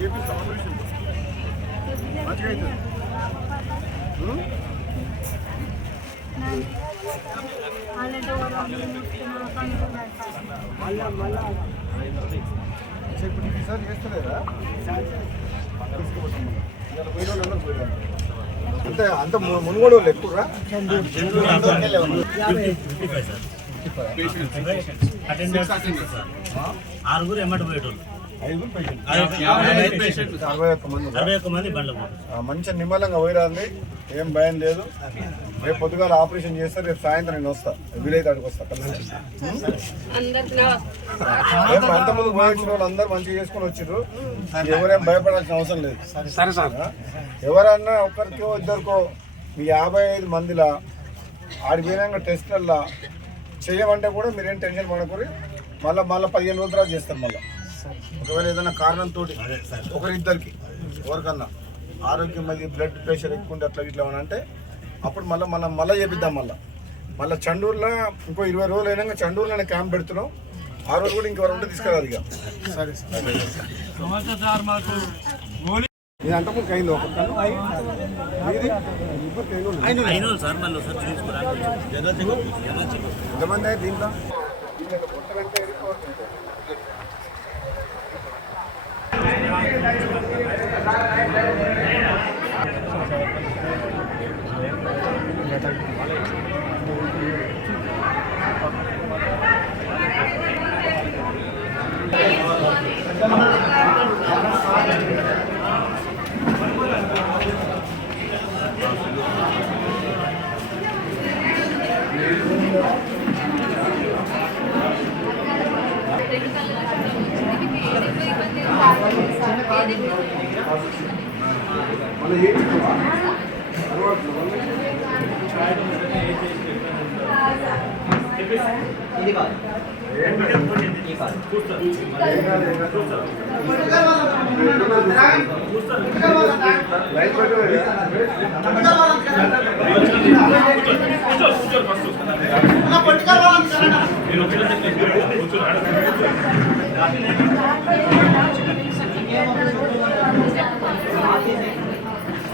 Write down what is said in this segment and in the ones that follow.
చేపిస్తాం ఆపరేషన్ మంచిగా అవుతుంది. ఇప్పుడు ఈసారి చేస్తలేదా? అంతే అంత మునుగోడు వాళ్ళు ఎక్కువ ఆరుగురు ఎమ్మటి పోయేటోళ్ళు, 61 మంది బండ్లు. మంచిగా నిమ్మలంగా పోయిరాంది, ఏం భయం లేదు. రేపు పొద్దుగాల ఆపరేషన్ చేస్తే రేపు సాయంత్రం నేను వస్తా, వీలైతే అడిగి వస్తా. అంతకుముందు పోయించిన వాళ్ళు అందరూ మంచిగా చేసుకుని వచ్చారు. ఎవరేం భయపడాల్సిన అవసరం లేదు. ఎవరన్నా ఒక్కరికో ఇద్దరికో మీ 55 మందిలా ఆడిపోయినాక టెస్ట్లల్లా చేయమంటే కూడా మీరేం టెన్షన్ పడకూరి. మళ్ళీ 15 రోజుల తర్వాత చేస్తారు. మళ్ళీ ఒకవేళ ఏదైనా కారణంతో ఒకరిద్దరికి ఎవరికన్నా ఆరోగ్యం అది బ్లడ్ ప్రెషర్ ఎక్కువ ఉంటే అట్లా ఇట్లా అని అంటే అప్పుడు మళ్ళీ చేపిద్దాం. మళ్ళీ చండూరులో ఇంకో 20 రోజులు అయినాక చండూరులోనే క్యాంప్ పెడుతున్నాం. ఆ రోజు కూడా ఇంకెవరు ఉంటే తీసుకురాదు. ఇక సరే ఇది అంతకుముందుకు అయింది. ఒక ఎంతమంది అయితే దీంట్లో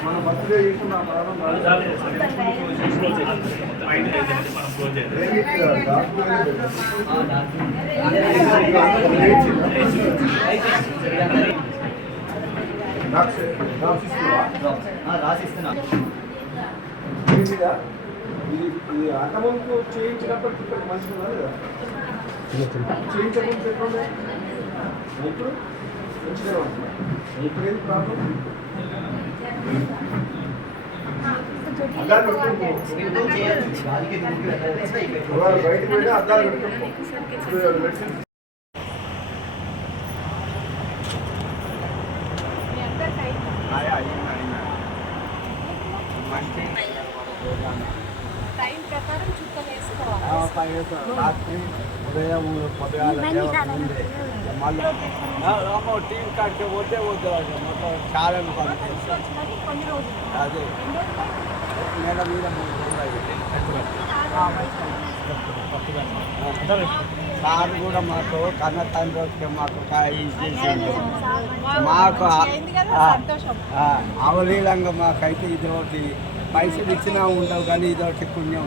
మన బర్త్డే చేసుకున్న ఇది అంతమంది చేయించినప్పటికీ ఇక్కడ మంచిగా కదా చేయించకుండా చెప్పండి. ఇప్పుడు మంచిగా ఉంటున్నాయి. ఇప్పుడు ఏది ప్రాబ్లం? అద్దాలు పెట్టుకో, బయటకు వెళ్ళి అద్దాలు పెట్టుకో. రాత్రి ఉదయం పొద్దుగాల మళ్ళీ టీం కాడికి పోతే వద్దు మొత్తం చాలా అదే నెల మీద సార్ కూడా మాకు కన్న తండ్రి వస్తే మాకు చేసిండు. మాకు అవలీలంగా మాకైతే ఇది ఒకటి పైసలు ఇచ్చినా ఉండవు కానీ ఇది ఒకటి పుణ్యం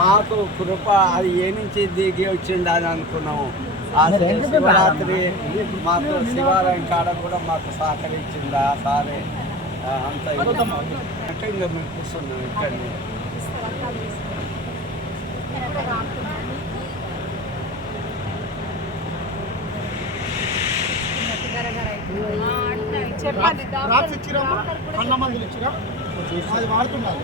మాకు కృప అది ఏ నుంచి దిగి వచ్చింది అని అనుకున్నాము. శివరాత్రి మాకు శివాలయం కాడ కూడా మాకు సహకరించిందా సారే అంత ఇంకా మేము కూర్చున్నాం ఇక్కడనే. డ్రాప్స్ ఇచ్చిరా, అన్న మందులు ఇచ్చిరా, అది వాడుతున్నారు.